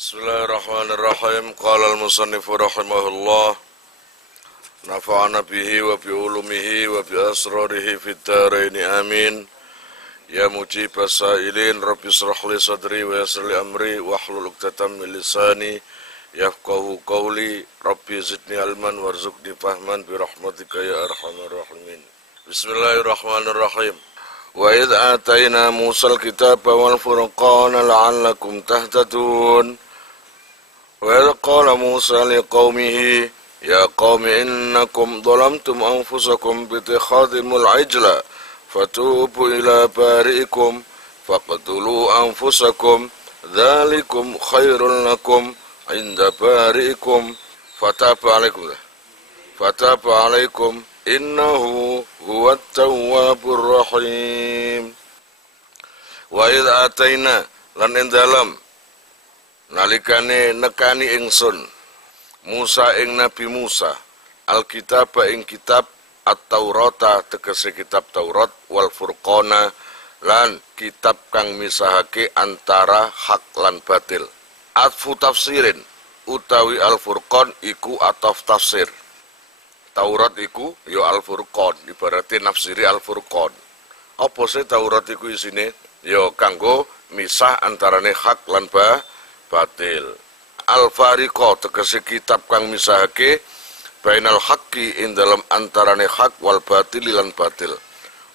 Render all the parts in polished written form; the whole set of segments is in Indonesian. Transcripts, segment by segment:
Bismillahirrahmanirrahim. Qala al-musannifu rahimahullah, nafa'ana bihi wa bi ulumihi wa bi asrarihi fid dharain amin. Ya mujibas sa'ilin, rabbi shrah li sadri wa yassir li amri wahlul 'uqdatam min lisani yafqahu qawli. Rabbi zidni ilman warzuqni fahman bi rahmatika ya arhamar rahimin. Bismillahirrahmanirrahim. Wa idh atayna Musal kitaba wal furqana la'allakum tahtadun. Wa idh qala Musa liqaumihi ya qaumi innakum dhalamtum anfusakum bi ittikhadhimul ijla fatubu ila bari'ikum faqtulu anfusakum dzalikum khairul lakum inda bari'ikum fataba alaikum innahu huwat tawwabur rahim. Wa idh atayna lan endalam nalikane nekani ingsun Musa ing Nabi Musa alkitaba ing kitab at-Taurata tegese kitab Taurat wal Furqana lan kitab kang misahake antara hak lan batil. Atfu tafsirin utawi al-Furqan iku ataf tafsir. Taurat iku ya al-Furqan, ibarate nafsiri al-Furqan. Apa sih Taurat iku isine? Ya kanggo misah antarane hak lan batil. Al-Fariqa tegese kitab kang misahake bainal haqqi ing dalam antarane hak wal batil lan batil.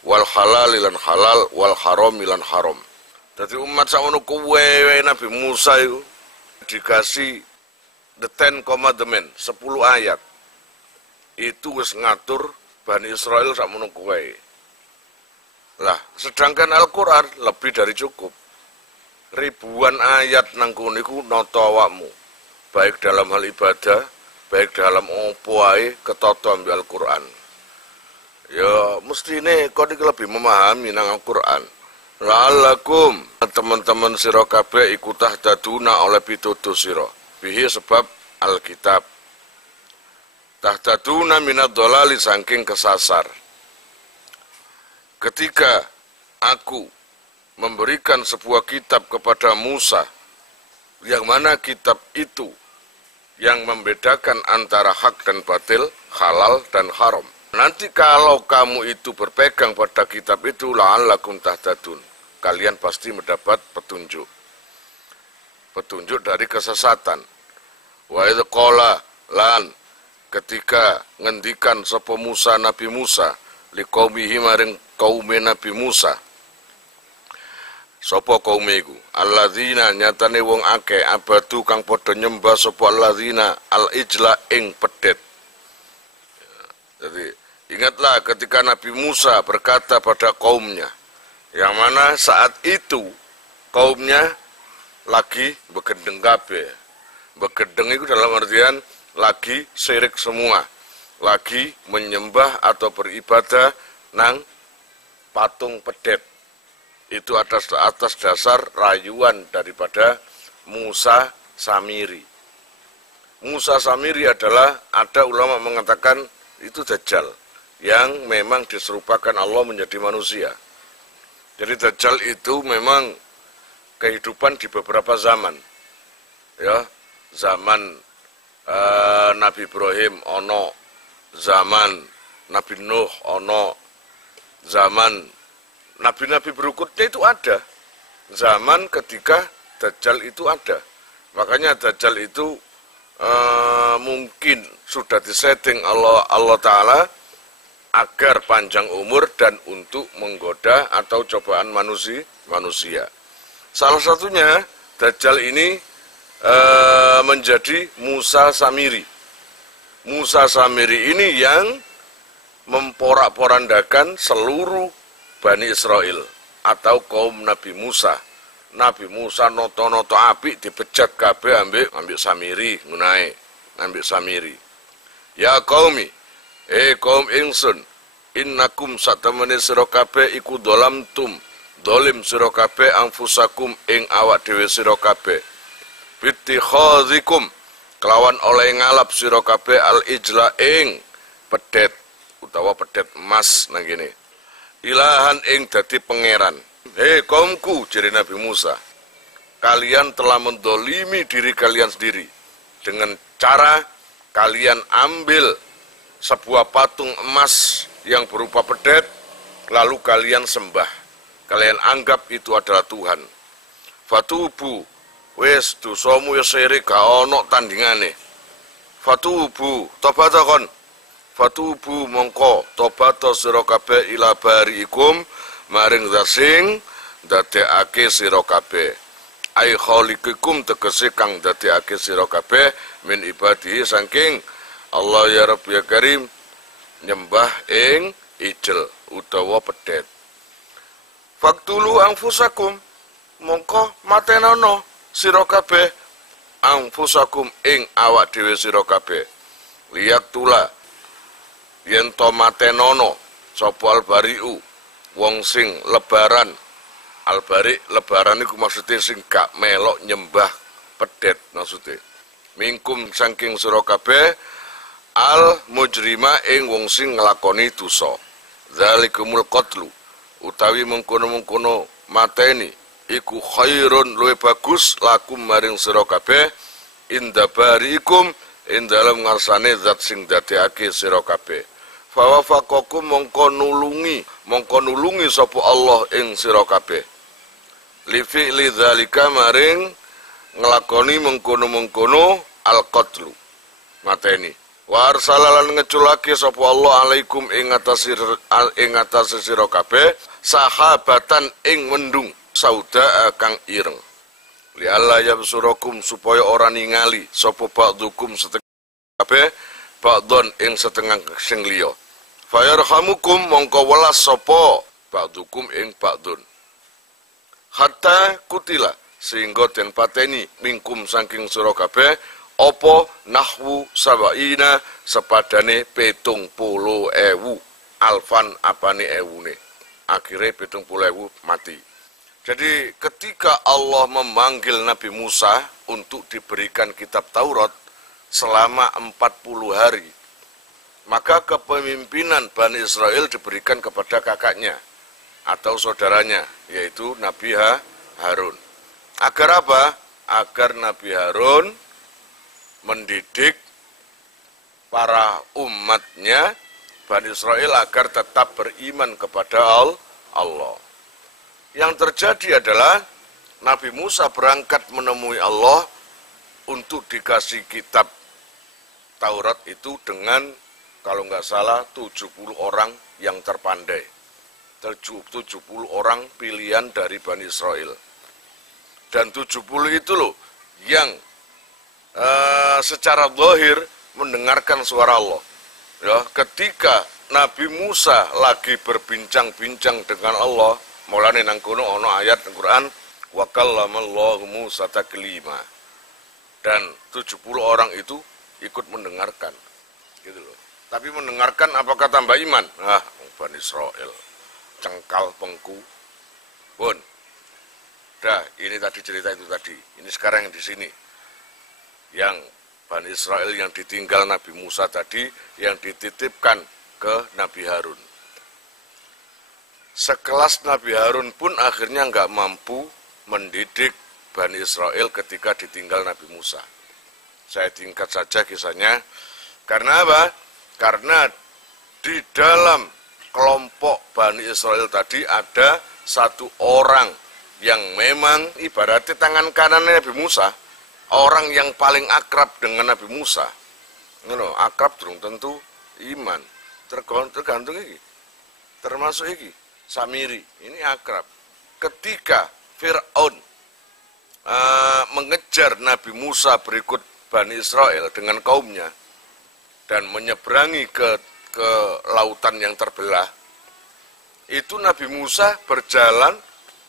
Wal halal lan halal wal haram lan haram. Dadi umat sakmono kuwe Nabi Musa iku dikasih the Ten Commandments, 10 ayat. Itu wis ngatur Bani Israel sakmono kuwe. Lah, sedangkan Al-Qur'an lebih dari cukup. Ribuan ayat nang kono iku nata awakmu, baik dalam hal ibadah, baik dalam opo ae ketata ambil Al-Qur'an. Ya mestine kok iki lebih memahami nang Al-Qur'an. La'allakum teman-teman sira kabeh iku tahtaduna oleh pitutur sira. Bihi sebab Alkitab. Tahtaduna minad dhalali saking kesasar. Ketika aku memberikan sebuah kitab kepada Musa, yang mana kitab itu yang membedakan antara hak dan batil, halal dan haram. Nanti kalau kamu itu berpegang pada kitab itu, la'allakum tahtadun, kalian pasti mendapat petunjuk dari kesesatan. Wa idh qala lan ketika ngendikan sapa Musa Nabi Musa liqaumihi maring kaume Nabi Musa. Sapa kaum iku? Alladzina nyatane wong akeh abadu kang padha nyembah sapa alladzina al-ijla ing pedet. Jadi ingatlah ketika Nabi Musa berkata pada kaumnya, yang mana saat itu kaumnya lagi begendeng kabeh. Begendeng itu dalam artian lagi syirik semua, lagi menyembah atau beribadah nang patung pedet. Itu atas dasar rayuan daripada Musa Samiri. Musa Samiri adalah, ada ulama mengatakan itu Dajjal yang memang diserupakan Allah menjadi manusia. Jadi Dajjal itu memang kehidupan di beberapa zaman. Ya, zaman Nabi Ibrahim ono, zaman Nabi Nuh ono, zaman Nabi-nabi berikutnya itu ada. Zaman ketika Dajjal itu ada. Makanya Dajjal itu mungkin sudah disetting Allah Ta'ala agar panjang umur dan untuk menggoda atau cobaan manusia. Salah satunya Dajjal ini menjadi Musa Samiri. Musa Samiri ini yang memporak-porandakan seluruh Bani Israel atau kaum Nabi Musa. Nabi Musa noto-noto apik dibejat kabeh ambek Samiri ngunae, ambek Samiri. Ya qaumi, kaum ingsun, innakum satemene sira kabeh iku dhalamtum, dolim sira kabeh anfusakum ing awak dhewe sira kabeh. Bittikhadhikum kelawan oleh ngalap sira kabeh al-ijla ing pedet utawa pedet emas nang kene. Ilahan ing dadi pangeran. Kaumku, jere Nabi Musa, kalian telah mendolimi diri kalian sendiri dengan cara kalian ambil sebuah patung emas yang berupa pedet, lalu kalian sembah. Kalian anggap itu adalah Tuhan. Fatubu, wes dosamu ya sirik gak ono tandingane. Fatubu, tobatakon. Fatubu mongko tobato sira kabeh ila bariikum maring zasing dadekake sira kabeh. Ai khaliqikum tegese kang dadekake sira kabeh min ibadihi saking Allah ya Rabb ya Karim nyembah ing ijel utawa pedet. Faktulu anfusakum mongko matenono sira kabeh anfusakum ing awak dhewe sira kabeh. Liyak tula yen to matenono sapa albariu wong sing lebaran. Albari lebaran iku maksudnya sing gak melok nyembah pedet maksudnya. Mingkum saking sira kabeh al mujrima ing wong sing nglakoni dosa. Zalikumul qatlu utawi mengkono-mengkono mateni iku khairun luwih bagus lakum maring sira kabeh inda bariikum ing dalem ngarsane zat sing dadekake sira kabeh. Fawafaqakum mongko nulungi sapa Allah ing sira kabeh. Li fi'li dzalika maring nglakoni mengkono-mengkono al-qatlu mateni. Wa arsalalan ngeculake sapa Allah alaikum ing atase sira kabeh sahabatan ing mendung sauda kang ireng. Li alla yabsurakum supaya ora ningali sapa ba'dukum setengah kabeh ba'don ing setengah sing liya. Fayarhamukum mongko welas sapa ba'dukum ing ba'dun. Hatta kutila sehingga den pateni mingkum saking sira kabeh apa nahwu sabaina sepadane 70.000 alfan apane ewune akhire 70.000 mati. Jadi ketika Allah memanggil Nabi Musa untuk diberikan kitab Taurat selama 40 hari, maka kepemimpinan Bani Israel diberikan kepada kakaknya atau saudaranya, yaitu Nabi Harun. Agar apa? Agar Nabi Harun mendidik para umatnya Bani Israel agar tetap beriman kepada Allah. Yang terjadi adalah Nabi Musa berangkat menemui Allah untuk dikasih kitab Taurat itu dengan kalau nggak salah 70 orang yang terpandai. 70 orang pilihan dari Bani Israel. Dan 70 itu loh yang secara zahir mendengarkan suara Allah. Ya, ketika Nabi Musa lagi berbincang-bincang dengan Allah, mulane nang kono ana ayat Al-Qur'an wa kallamallahu Musa taklima. Dan 70 orang itu ikut mendengarkan. Gitu loh. Tapi mendengarkan apakah tambah iman? Nah, Bani Israel cengkal pengku pun dah ini tadi cerita itu tadi ini sekarang yang di sini yang Bani Israel yang ditinggal Nabi Musa tadi yang dititipkan ke Nabi Harun. Sekelas Nabi Harun pun akhirnya nggak mampu mendidik Bani Israel ketika ditinggal Nabi Musa. Saya tingkat saja kisahnya. Karena apa? Karena di dalam kelompok Bani Israel tadi ada satu orang yang memang ibaratnya tangan kanannya Nabi Musa, orang yang paling akrab dengan Nabi Musa. Akrab durung tentu iman. Tergantung iki. Termasuk iki Samiri, ini akrab. Ketika Fir'aun mengejar Nabi Musa berikut Bani Israel dengan kaumnya dan menyeberangi ke lautan yang terbelah, itu Nabi Musa berjalan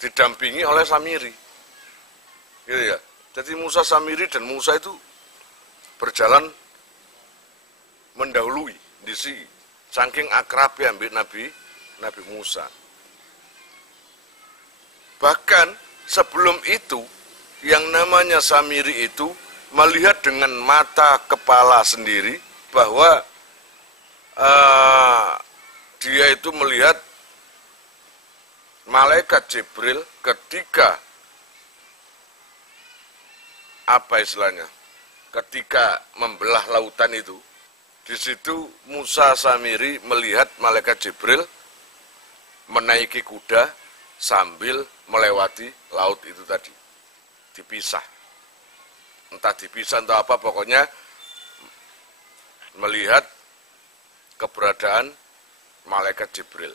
didampingi oleh Samiri. Gitu ya. Jadi Musa, Samiri dan Musa itu berjalan mendahului di sini. Saking akrabnya ambil Nabi Musa. Bahkan sebelum itu yang namanya Samiri itu melihat dengan mata kepala sendiri bahwa dia itu melihat malaikat Jibril ketika apa istilahnya, ketika membelah lautan itu, di situ Musa Samiri melihat malaikat Jibril menaiki kuda sambil melewati laut itu tadi. Dipisah. Entah dipisah entah apa, pokoknya melihat keberadaan malaikat Jibril.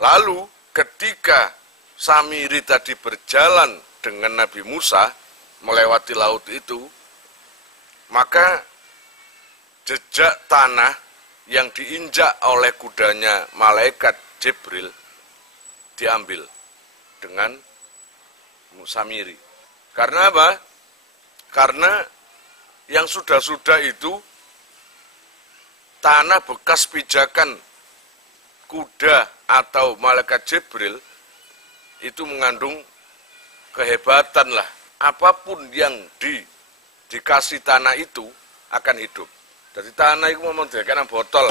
Lalu ketika Samiri tadi berjalan dengan Nabi Musa melewati laut itu, maka jejak tanah yang diinjak oleh kudanya malaikat Jibril diambil dengan Samiri. Karena apa? Karena yang sudah-sudah itu tanah bekas pijakan kuda atau malaikat Jibril itu mengandung kehebatan lah. Apapun yang dikasih tanah itu akan hidup. Jadi tanah itu memang dikasih botol.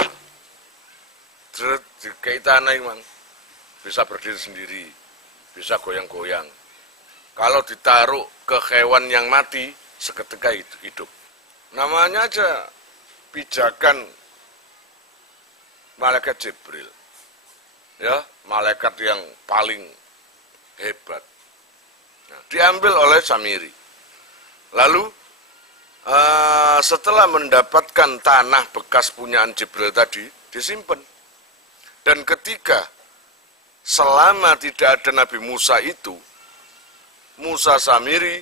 Dikasih tanah itu memang bisa berdiri sendiri, bisa goyang-goyang. Kalau ditaruh ke hewan yang mati, seketika hidup. Namanya aja pijakan malaikat Jibril. Ya, malaikat yang paling hebat. Nah, diambil oleh Samiri. Lalu setelah mendapatkan tanah bekas punyaan Jibril tadi, disimpan. Dan ketika selama tidak ada Nabi Musa itu, Musa Samiri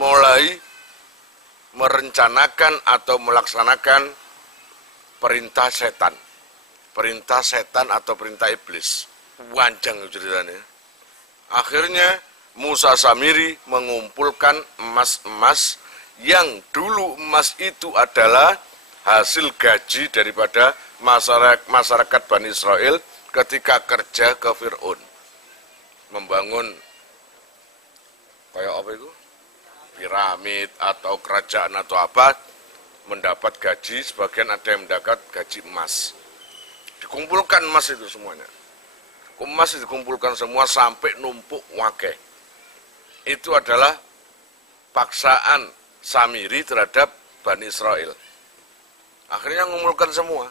mulai merencanakan atau melaksanakan perintah setan. Perintah setan atau perintah iblis. Panjang ceritanya. Akhirnya Musa Samiri mengumpulkan emas-emas yang dulu emas itu adalah hasil gaji daripada masyarakat Bani Israel ketika kerja ke Fir'aun. Membangun kayak apa itu? Piramid atau kerajaan atau apa, mendapat gaji, sebagian ada yang mendapat gaji emas. Dikumpulkan emas itu semuanya. Emas dikumpulkan semua sampai numpuk wakeh. Itu adalah paksaan Samiri terhadap Bani Israel. Akhirnya mengumpulkan semua.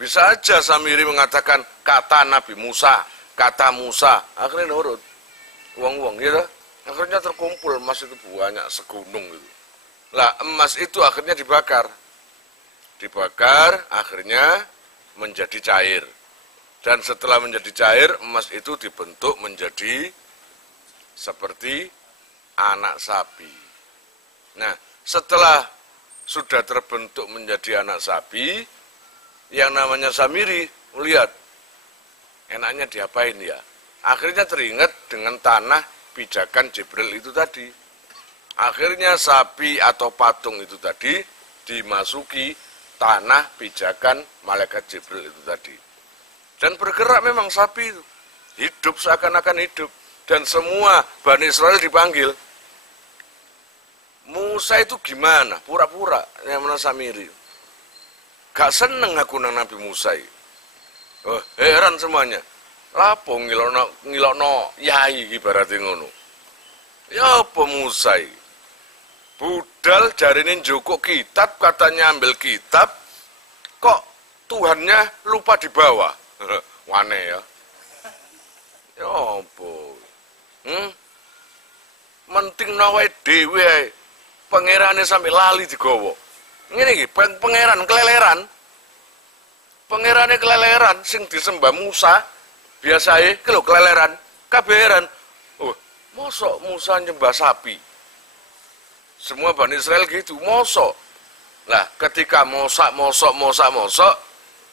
Bisa aja Samiri mengatakan kata Nabi Musa, kata Musa. Akhirnya nurut. Uang-uang gitu. Akhirnya terkumpul emas itu banyak segunung gitu. Lah emas itu akhirnya dibakar. Dibakar akhirnya menjadi cair. Dan setelah menjadi cair, emas itu dibentuk menjadi seperti anak sapi. Nah, setelah sudah terbentuk menjadi anak sapi, yang namanya Samiri melihat, enaknya diapain ya? Akhirnya teringat dengan tanah pijakan Jibril itu tadi. Akhirnya sapi atau patung itu tadi dimasuki tanah pijakan malaikat Jibril itu tadi. Dan bergerak memang sapi itu. Hidup seakan-akan hidup. Dan semua Bani Israel dipanggil. Musa itu gimana? Pura-pura. Yang mana Samiri. Gak seneng aku nang Nabi Musa. Oh, heran semuanya. Lapo ngilokno yai ibaratnya ngono. Ya apa Musa? Budal jarinin joko kitab, katanya ambil kitab. Kok Tuhannya lupa dibawa? Wane ya. Ya ampun. Menting nawe dhewe pangerane sampai lali digawa. Ngene iki, pangeran keleleran. Pangerane keleleran sing disembah Musa, biasae ki lho keleleran, kaberan. Oh, mosok Musa nyembah sapi. Semua Bani Israel gitu, mosok. Lah, ketika mosok,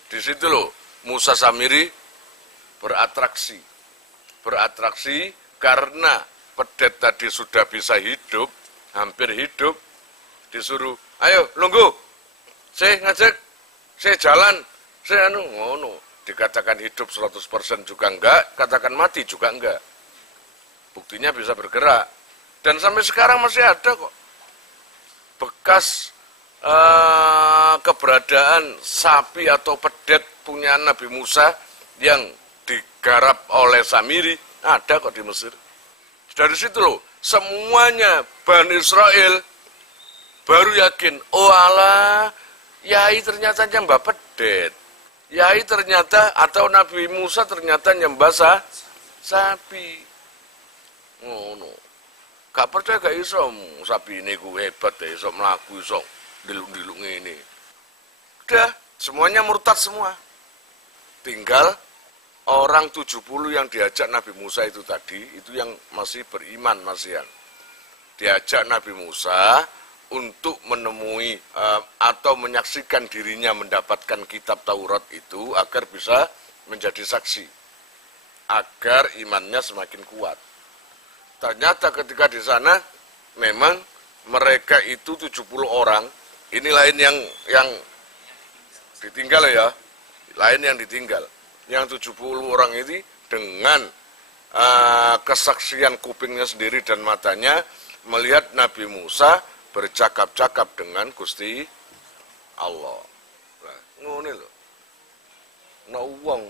di situ loh Musa Samiri beratraksi. Beratraksi karena pedet tadi sudah bisa hidup, hampir hidup, disuruh, ayo lungguh, saya ngajak, saya jalan, saya ngono. Dikatakan hidup 100% juga enggak, katakan mati juga enggak. Buktinya bisa bergerak. Dan sampai sekarang masih ada kok bekas keberadaan sapi atau pedet punya Nabi Musa yang digarap oleh Samiri, ada kok di Mesir. Dari situ loh semuanya Bani Israel baru yakin, oh alah, Yai ternyata nyembah pedet. Yai ternyata, atau Nabi Musa ternyata nyembah sapi. Ngono. Gak percaya gak iso, sapi ini ku hebat ya, iso melaku, iso dilung-dilung ini. Udah, semuanya murtad semua. Tinggal orang 70 yang diajak Nabi Musa itu tadi, itu yang masih beriman, masih yang diajak Nabi Musa untuk menemui atau menyaksikan dirinya mendapatkan kitab Taurat itu agar bisa menjadi saksi, agar imannya semakin kuat. Ternyata ketika di sana memang mereka itu 70 orang, ini lain yang ditinggal ya, lain yang ditinggal. Yang 70 orang ini dengan kesaksian kupingnya sendiri dan matanya melihat Nabi Musa bercakap-cakap dengan Gusti Allah. Nah, ngene lho. Nek wong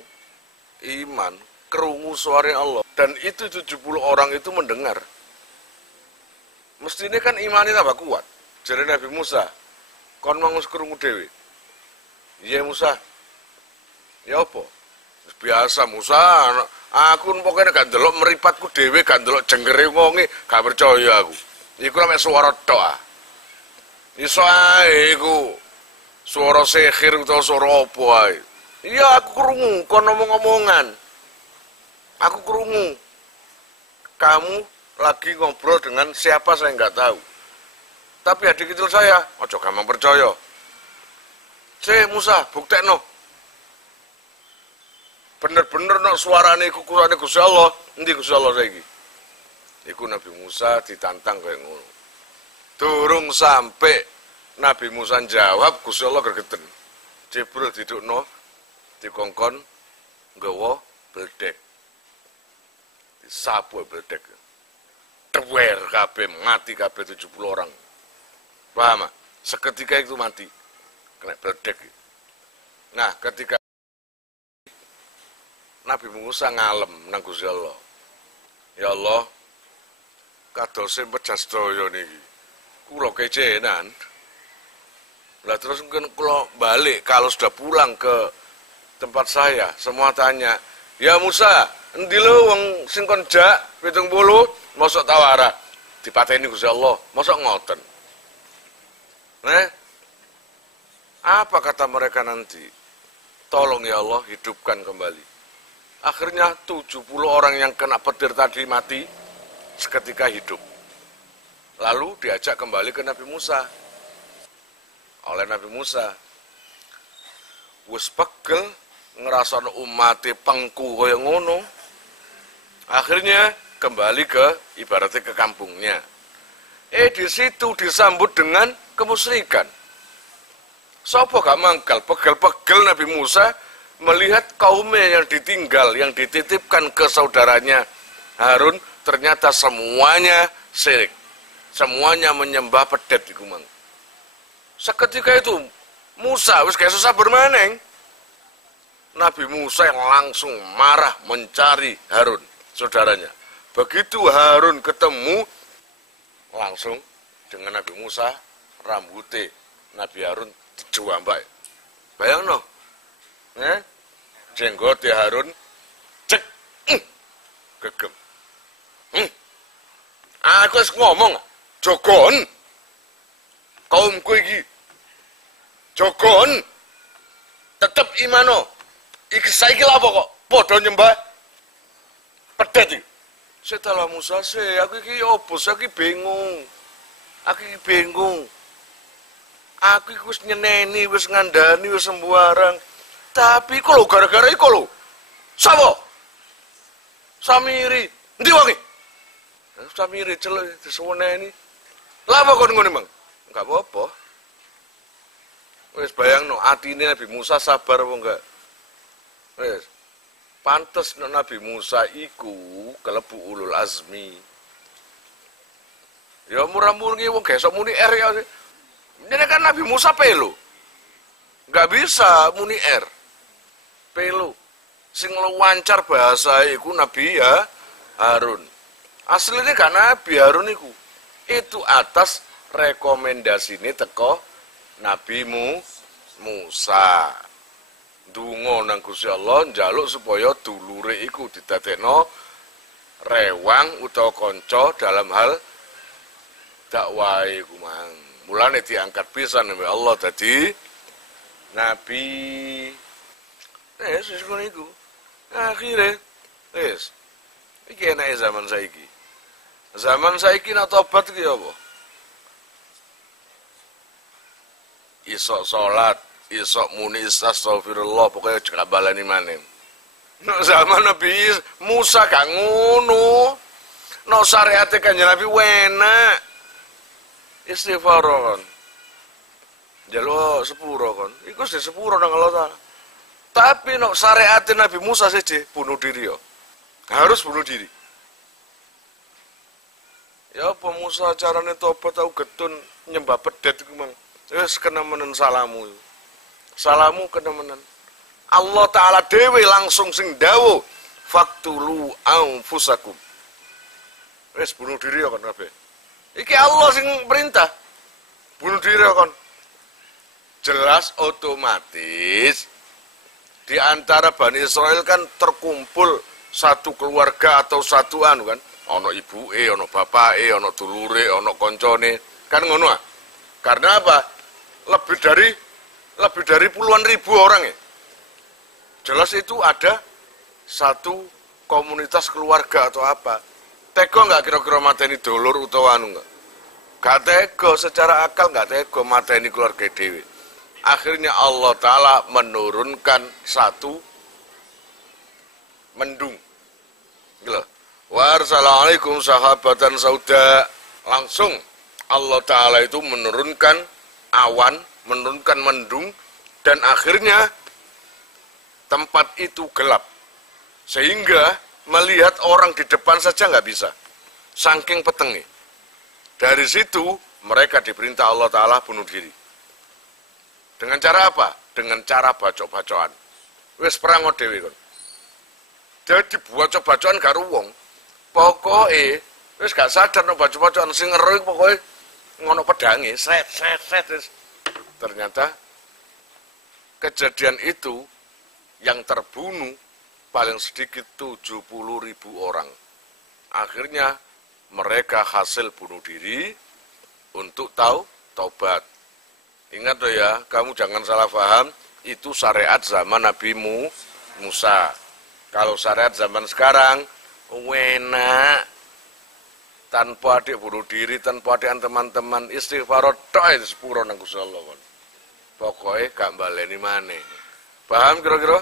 iman krungu suara Allah dan itu 70 orang itu mendengar. Mestinya kan imannya tambah kuat. Jadi Nabi Musa, kon mangus krungu dhewe. Iya Musa. Ya apa? Biasa Musa, aku pokoknya gak ndelok meripatku dhewe, gak ndelok jenggere wonge, gak percaya aku. Iku mek suara tok. Iso ae iku suara sihir utawa suara apa ae. Iya aku krungu kon ngomong-ngomongan. Aku krungu. Kamu lagi ngobrol dengan siapa saya nggak tahu. Tapi adik kecil saya, ojo gampang percaya. Musa, buktekno. Bener-bener no suarane iku kurane Gusti Allah, endi Gusti Allah saiki? Iku Nabi Musa ditantang kayak ngono. Durung sampai Nabi Musa jawab, Gusti Allah gregeten. Jibril didukno dikongkon nggawa bledek. Disapu bledek. Tewer kabeh, mati kabeh 70 orang. Paham? Seketika itu mati. Kena bledek. Nah, ketika Nabi Musa ngalem nang Gusti Allah. Ya Allah, kadose pecah sedaya niki. Kula kecenan. Lah terus mungkin kula balik kalau sudah pulang ke tempat saya, semua tanya, "Ya Musa, endi lho wong sing kon jak 70 mosok tawara dipateni Gusti Allah, mosok ngoten." Apa kata mereka nanti? Tolong ya Allah hidupkan kembali. Akhirnya 70 orang yang kena petir tadi mati seketika hidup. Lalu diajak kembali ke Nabi Musa. Oleh Nabi Musa. Wis pegel ngerasani umate pengku kaya ngono. Akhirnya kembali ke ibaratnya ke kampungnya. Di situ disambut dengan kemusyrikan. Sopo gak mangkal, pegel-pegel Nabi Musa melihat kaumnya yang ditinggal, yang dititipkan ke saudaranya Harun, ternyata semuanya syirik. Semuanya menyembah pedet iku mang. Seketika itu Musa wis gak susah bermaneng. Nabi Musa yang langsung marah mencari Harun, saudaranya. Begitu Harun ketemu, langsung dengan Nabi Musa, rambutnya Nabi Harun dijuambak. Bayang no, jenggot Harun, cek, gegem. Aku harus ngomong, jogon, kaumku iki, jogon, tetep imano, iki saiki apa kok, podo nyembah, pedet iki. Setelah Musa aku iki opos, aku bingung. Aku iki wis nyeneni, wis ngandani, wis sembarang. Tapi kok lho gara-gara iku lho. Sapa? Samiri. Endi wong iki? Samiri celuk disuweneni. Lah apa kon ngene, Mang? Enggak apa-apa. Wis bayangno atine Nabi Musa sabar apa enggak? Wis. Pantes Nabi Musa iku kelebu ulul azmi. Ya murah-murni wong gesok muni R ya. Ini kan Nabi Musa pelo. Enggak bisa muni R. Pelo. Sing lancar bahasa iku Nabi ya Harun. Aslinya gak Nabi Harun iku. Itu atas rekomendasi ini teko Nabi Musa. Dungo nang Gusti Allah njaluk supaya dulure iku didadekno rewang utawa kanca dalam hal dakwah iku mang. Mulane diangkat pisan oleh Allah dadi nabi. Wis ngono iku. Akhire wis iki enake zaman saiki. Zaman saiki nak tobat ki apa? Isok salat, isok muni astagfirullah, pokoknya gak balani maneh. Nek zaman Nabi Musa gak ngono. Nek syariate Kanjeng Nabi enak. Istighfar kon. Jaluk sepuro kon. Iku sing sepuro nang Allah Taala. Tapi nek syariate Nabi Musa saja bunuh diri yo. Harus bunuh diri. Ya apa Musa carane tobat tau getun nyembah pedet iku mang. Wis kena menen salamu. Salamu kena menen. Allah Ta'ala dewe langsung sing dawuh faktulu anfusakum. Wis bunuh diri ya kon kabeh. Iki Allah sing perintah. Bunuh diri ya kon. Jelas otomatis di antara Bani Israel kan terkumpul satu keluarga atau satu anu kan. Ono ibuke, ono bapake, ono dulure, ono koncone. Kan ngono ah. Karena apa? Lebih dari puluhan ribu orang ya. Jelas itu ada satu komunitas keluarga atau apa. Tega nggak kira-kira mateni dulur utawa anu nggak? Gak tega, secara akal nggak tega mateni keluarga dewi. Akhirnya Allah Ta'ala menurunkan satu mendung. Gitu. Wassalamualaikum sahabatan sauda. Langsung Allah Ta'ala itu menurunkan awan, menurunkan mendung, dan akhirnya tempat itu gelap. Sehingga melihat orang di depan saja nggak bisa. Saking petengnya. Dari situ mereka diperintah Allah Ta'ala bunuh diri. Dengan cara apa? Dengan cara bacok-bacokan. Wis perang dhewe kon. Jadi bacok-bacokan karo wong. Pokoke wis gak sadar no bacok-bacokan sing ngero pokoke ngono pedange, set. Ternyata kejadian itu yang terbunuh paling sedikit 70.000 orang. Akhirnya mereka hasil bunuh diri untuk taubat. Ingat loh ya, kamu jangan salah paham, itu syariat zaman Nabi Musa. Kalau syariat zaman sekarang, enak. Tanpa adik bunuh diri, tanpa adik teman-teman istighfar tok itu sepuro nang Gusti Allah. Pokoknya gak baleni maneh. Paham kira-kira?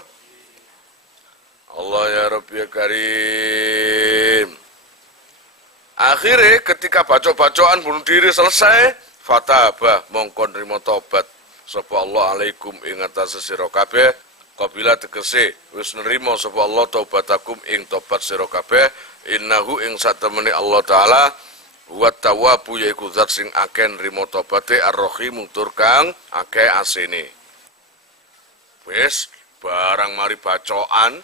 Allah ya Rabbi ya Karim. Akhirnya ketika bacok-bacokan bunuh diri selesai, fatabah mongko nrimo tobat sapa Allah alaikum ing atase sira kabeh. Kabila tegese wis nrimo sapa Allah taubatakum ing tobat sira kabeh. Innahu ing satemene Allah Ta'ala wa tawwabu yaiku zat sing akeh nrimo tobaté ar-rahim tur kang akeh asene. Wis barang mari bacokan,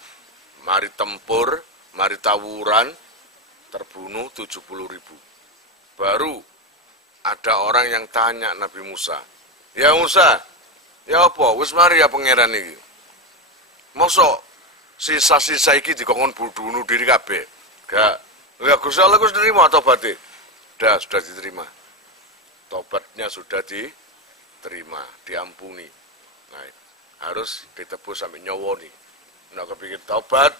mari tempur, mari tawuran, terbunuh 70.000. Baru ada orang yang tanya Nabi Musa, "Ya Musa, ya apa? Wis mari ya pangeran iki. Mosok sisa-sisa iki dikongkon bunuh diri kabeh?" Gak. Enggak, Gusti Allah Gus nerima tobatnya. Sudah diterima. Tobatnya sudah diterima, diampuni. Nah, harus ditebus sampai nyawoni. Nek kepikir tobat,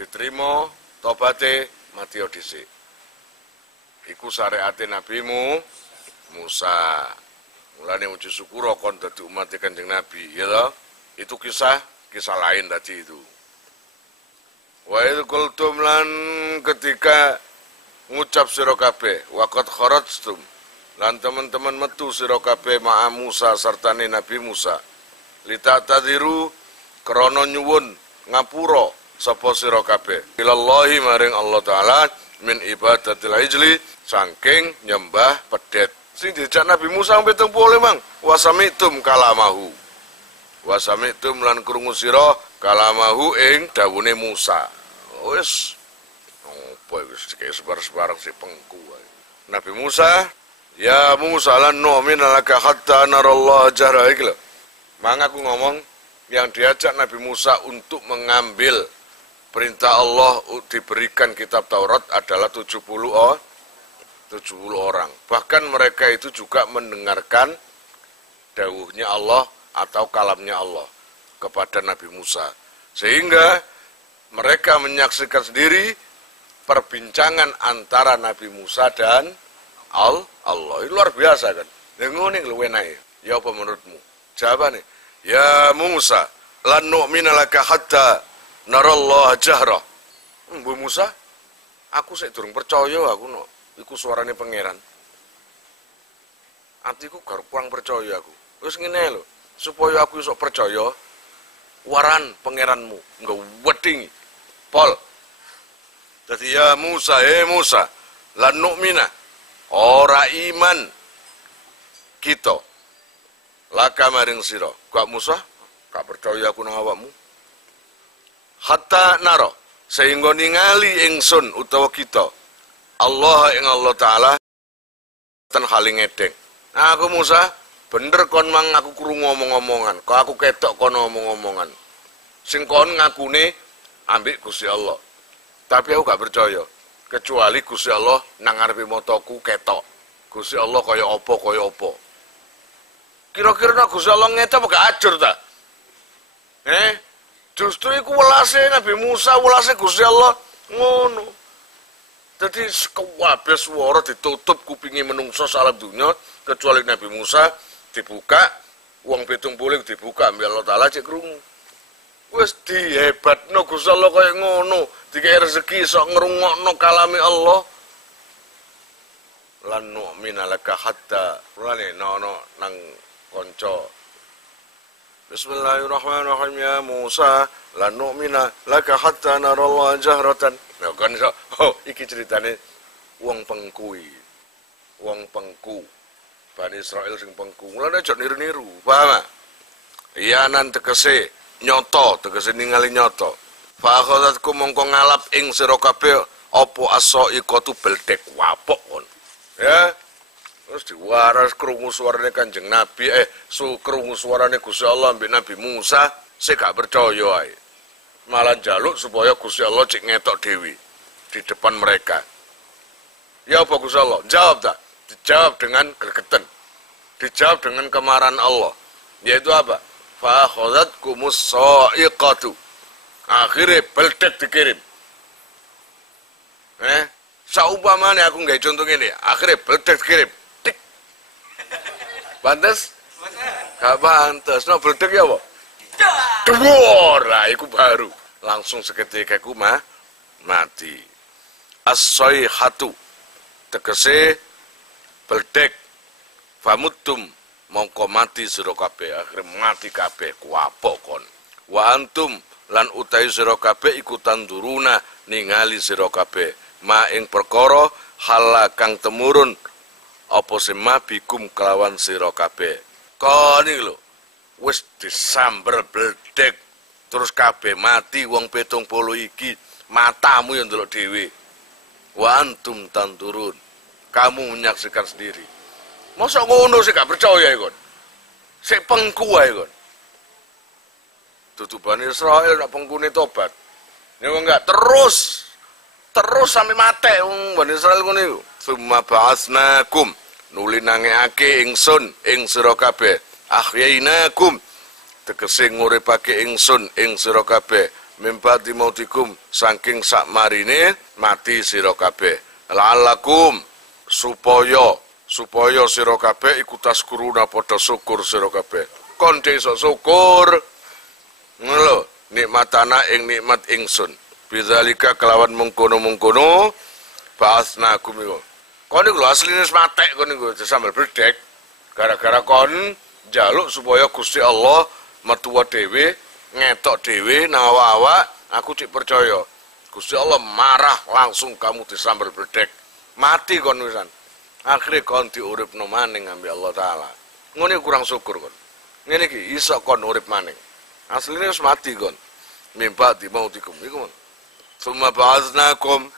diterima, tobatnya mati dhisik. Iku syariate Nabi Musa. Mulane uji syukur kon dadi umat Kanjeng Nabi, ya toh? Itu kisah lain tadi itu. Wa idh qultum lan ketika ngucap sira kabeh waqad kharajtum lan teman-teman metu sira kabeh ma'a Musa sartane Nabi Musa litatadiru krana nyuwun ngapura sapa sira kabeh ilallahi maring Allah Taala min ibadatil ijli saking nyembah pedet sing dijak Nabi Musa 70 mang wasamitum kalamahu wasamitum lan krungu sira kalamahu ing dawuhne Musa. Wis apa iku kayak sebar-sebarang si pengku. Nabi Musa, ya Musa lan nu'mina laka hatta narallah jahra iki lho. Maka aku ngomong yang diajak Nabi Musa untuk mengambil perintah Allah diberikan kitab Taurat adalah 70 orang. Bahkan mereka itu juga mendengarkan dawuhnya Allah atau kalamnya Allah kepada Nabi Musa. Sehingga mereka menyaksikan sendiri perbincangan antara Nabi Musa dan Allah. Itu luar biasa kan. Yang nguning lu wenai. Ya apa menurutmu? Jawabannya, ya Musa, lan nu'mina laka hatta narallah jahra. Bu Musa, aku sik durung percaya aku no. Iku suarane pangeran. Atiku kurang percaya aku. Wis ngene lho, supaya aku iso percaya waran pangeranmu enggak weding. Pol. Dadi ya Musa, Musa, lan nu'mina ora iman kita. Laka maring sira. Kok Musa, gak percaya aku nang awakmu. Hatta naro, sehingga ningali ingsun utawa kita. Allah ing Allah Ta'ala ten haling ngedeng. Nah, aku Musa, bener kon mang aku krungu ngomong-ngomongan. Kok aku ketok kon ngomong-ngomongan. Sing kon ngakune ambek Gusti Allah. Tapi aku gak percaya. Kecuali Gusti Allah nang ngarepe mataku ketok. Gusti Allah kaya apa. Kira-kira nak Gusti Allah ngeta apa gak ajur ta? Justru iku welase Nabi Musa, welase Gusti Allah ngono. Jadi kabeh swara ditutup kupinge menungso salam dunya kecuali Nabi Musa dibuka, wong 70 dibuka ambek Allah Taala cek krungu. Wis dihebatno Gusti Allah kaya ngono, dikek rezeki sok ngrungokno kalame Allah. Lan nu'mina laka hatta rane nang konco. Bismillahirrahmanirrahim ya Musa lan nu'mina laka hatta narallah jahratan. Nah kan iso iki ceritane wong pengku. Bani Israil sing pengku. Mulane aja niru-niru, paham? Iya nan tegese nyoto, tegese ningali nyoto. Fa akhadzatkum mongko ngalap ing sira kabeh apa as-saiqatu beldek wapok kon. Ya. Terus diwaras krungu suarane Kanjeng Nabi, krungu suarane Gusti Allah ambek Nabi Musa, sik gak percaya ae. Malah njaluk supaya Gusti Allah cek ngetok dewi di depan mereka. Ya apa Gusti Allah? Jawab tak? Dijawab dengan gregeten. Dijawab dengan kemarahan Allah. Yaitu apa? Fa akhadzatkumus sa'iqatu. Akhirnya beldek dikirim. Saumpamane aku nggawe contoh ngene, akhirnya beldek dikirim. Pantes? Gak pantes. No beledek ya apa? Dewor. Lah iku baru. Langsung seketika iku mati. As-sayhatu. Tegese beledek. Famuttum mongko mati sira kabeh. Akhire mati kabeh kuapok kon. Wa antum lan utahi sira kabeh iku tanduruna ningali sira kabeh. Ma ing perkara hal kang temurun apa sema bikum kelawan sira kabeh. Kon iki lho wis disamber bledek terus kabeh mati wong 70 iki matamu yang ndelok dhewe. Wa antum tanturun. Kamu menyaksikan sendiri. Mosok ngono sik gak percaya kon. Sik pengku ae kon. Dudu Bani Israil nak pengkune tobat. Nek enggak terus sampai mate wong Bani Israil ngono iku. Summa ba'asnakum nuli nangeake ingsun ing sira kabeh ahyainakum tegese nguripake ingsun ing sira kabeh mimpati mautikum saking sakmarine mati sira kabeh la'allakum supaya sira kabeh iku taskuruna padha syukur sira kabeh kon iso syukur ngono nikmatana ing nikmat ingsun bidzalika kelawan mengkono-mengkono ba'asnakum iku. Kon iku lho asline wis matek kon iku sambel bledek. Gara-gara kon njaluk supaya Gusti Allah metuwa dhewe, ngetok dhewe nang awak-awak, aku cik percaya. Gusti Allah marah langsung kamu disambel bledek. Mati kon wisan. Akhire kon diuripno maning ambi Allah taala. Ngene kurang syukur kon. Ngene iki iso kon urip maning. Asline wis mati kon. Mimpa di mautikum iku mon. Summa ba'aznakum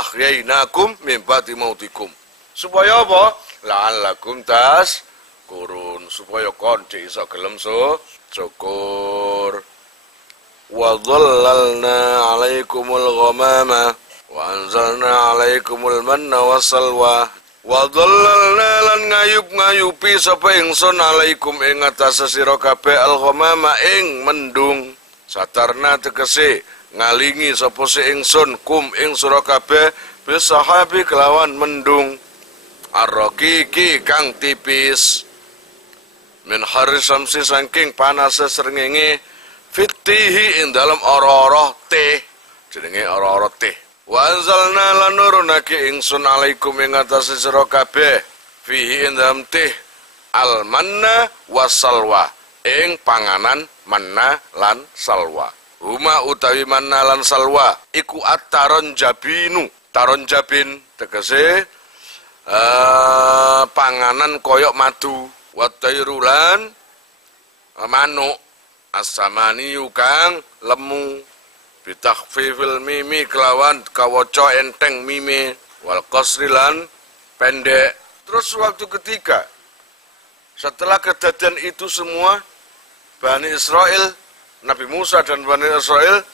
ahyainakum min ba'di mautikum. Supaya apa? La'allakum kurun, supaya kon iso gelem syukur. Wa dhallalna 'alaikumul ghamama wa anzalna 'alaikumul manna wassalwa. Wa dhallalna lan ngayup-ngayupi sapa ingsun 'alaikum ing atase sira kabeh al-ghamama ing mendung. Satarna tegese ngalingi sapa si ingsun kum ing sira kabeh bisahabi kelawan mendung. Ar-raqiqi kang tipis. Min haris samsi saking panase srengenge fitihi ing dalam ora-ora teh, jenenge ora-ora teh. Wa anzalna lan nurunake ingsun alaikum ing atase sira kabeh fihi ing dalam teh al manna wasalwa ing panganan manna lan salwa. Huma utawi manna lan salwa iku at-taron jabinu, taron jabin tegese panganan koyok madu. Wa tayrulan manuk as-samani kang lemu bitakhfifil mimi kelawan kawaca enteng mime wal qasrilan pendek. Terus waktu ketiga setelah kejadian itu semua Bani Israel, Nabi Musa dan Bani Israel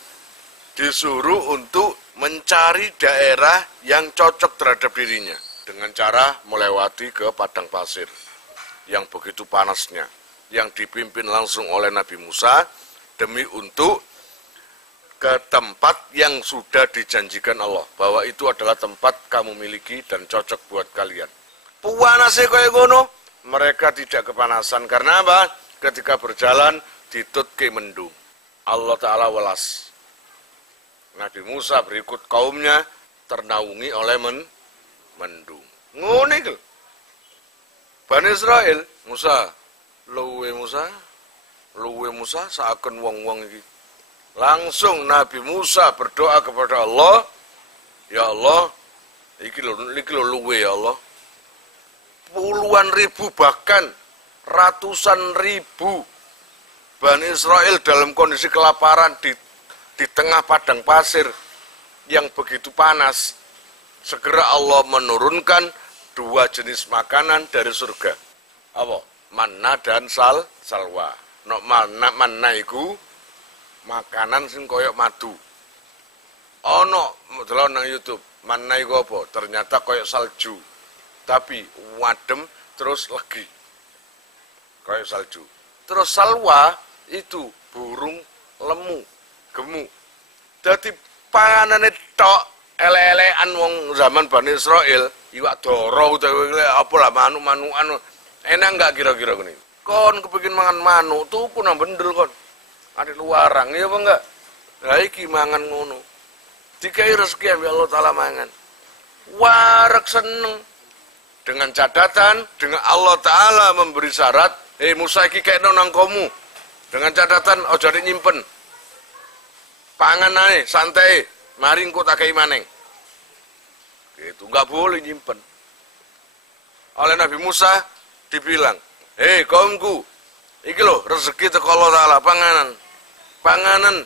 disuruh untuk mencari daerah yang cocok terhadap dirinya dengan cara melewati ke padang pasir yang begitu panasnya, yang dipimpin langsung oleh Nabi Musa demi untuk ke tempat yang sudah dijanjikan Allah bahwa itu adalah tempat kamu miliki dan cocok buat kalian. Puanase kaya ngono, mereka tidak kepanasan karena apa? Ketika berjalan ditutke mendung. Allah Ta'ala welas. Nabi Musa berikut kaumnya ternaungi oleh mendung. Ngono iki. Bani Israel, luwe Musa seakan wong-wong iki. Langsung Nabi Musa berdoa kepada Allah, ya Allah, iki lho luwe ya Allah. Puluhan ribu bahkan ratusan ribu Bani Israel dalam kondisi kelaparan di tengah padang pasir yang begitu panas. Segera Allah menurunkan dua jenis makanan dari surga. Apa? Manna dan salwa. No, manna iku makanan sing koyok madu. Ono delok nang YouTube, manna iku apa? Ternyata koyok salju. Tapi wadem terus legi. Koyok salju. Terus salwa itu burung lemu, gemuk. Dadi panganane tok ele-elean wong zaman Bani Israel. Iwak doro utawa apa lah manuk-manukan. Enak enggak kira-kira gini? Kon kepengin mangan manuk tuku nang bendel kon. Ada luarang ya apa enggak? Lah iki mangan ngono. Dikai rezeki ambil Allah Ta'ala mangan. Warak seneng. Dengan catatan, dengan Allah Ta'ala memberi syarat, Musa iki kekno nang komu. Dengan catatan ojo nyimpen. Pangan ae santai, mari engko tak kei maneng. Itu nggak boleh nyimpen. Oleh Nabi Musa dibilang, kaumku, iki lho rezeki teko Allah Ta'ala, panganan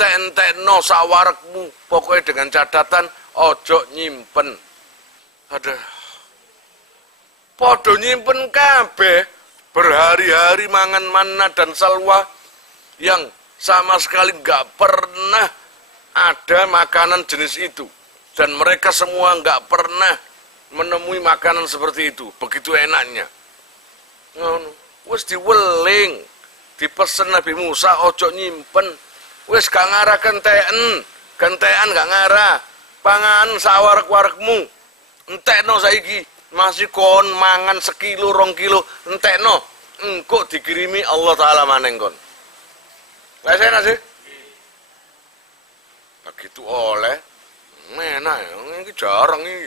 entek no sawarekmu, pokoknya dengan catatan ojo nyimpen. Ada podo nyimpen kabeh, berhari-hari mangan manna dan salwa yang sama sekali nggak pernah ada makanan jenis itu. Dan mereka semua nggak pernah menemui makanan seperti itu. Begitu enaknya. Wes diweling. Dipesen Nabi Musa, ojo nyimpen. Wes gak ngarah kentean gak ngarah. Pangan sawarek-warekmu. Entekno saiki. Masih kon mangan sekilo, 2 kilo. Entekno. Engkau dikirimi Allah Ta'ala maneng kon. Lah saya nasi. Begitu oleh. Enak ya, ini jarang ini.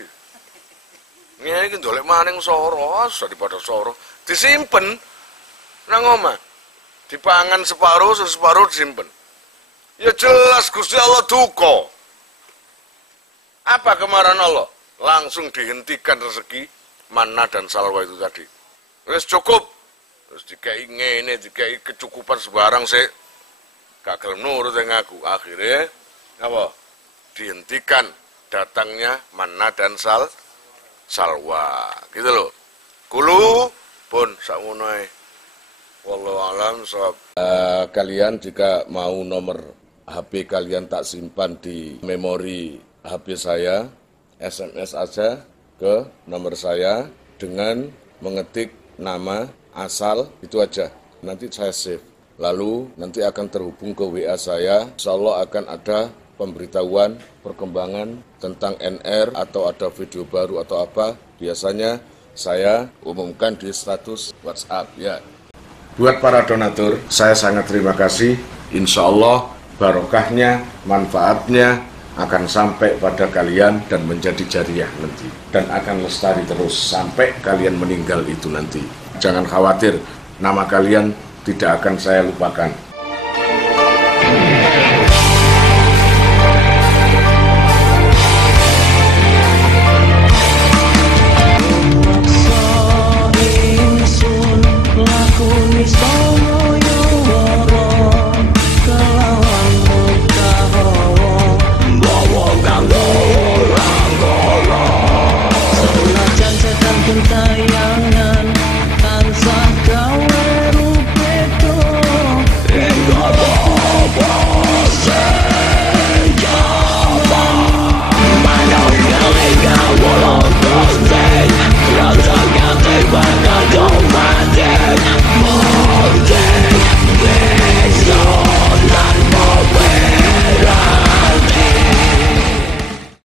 Ini ndolek maning soro, daripada soro. Disimpen nang omah. Dipangan separuh disimpen. Ya jelas Gusti Allah duka. Apa kemarahan Allah? Langsung dihentikan rezeki manna dan salwa itu tadi. Wis cukup. Terus dikai ngene, dikai kecukupan sebarang sik. Gak gelem nurut yang aku. Akhirnya apa? Dihentikan datangnya manna dan salwa. Gitu loh. Kulu pun sakmono ae. Wallahu alam shawab. Kalian jika mau nomor HP kalian tak simpan di memori HP saya, SMS aja ke nomor saya dengan mengetik nama, asal, itu aja. Nanti saya save. Lalu nanti akan terhubung ke WA saya. Insya Allah akan ada pemberitahuan perkembangan tentang NR atau ada video baru atau apa. Biasanya saya umumkan di status WhatsApp ya. Buat para donatur, saya sangat terima kasih. Insya Allah barokahnya, manfaatnya akan sampai pada kalian dan menjadi jariah nanti. Dan akan lestari terus sampai kalian meninggal itu nanti. Jangan khawatir, nama kalian tidak akan saya lupakan.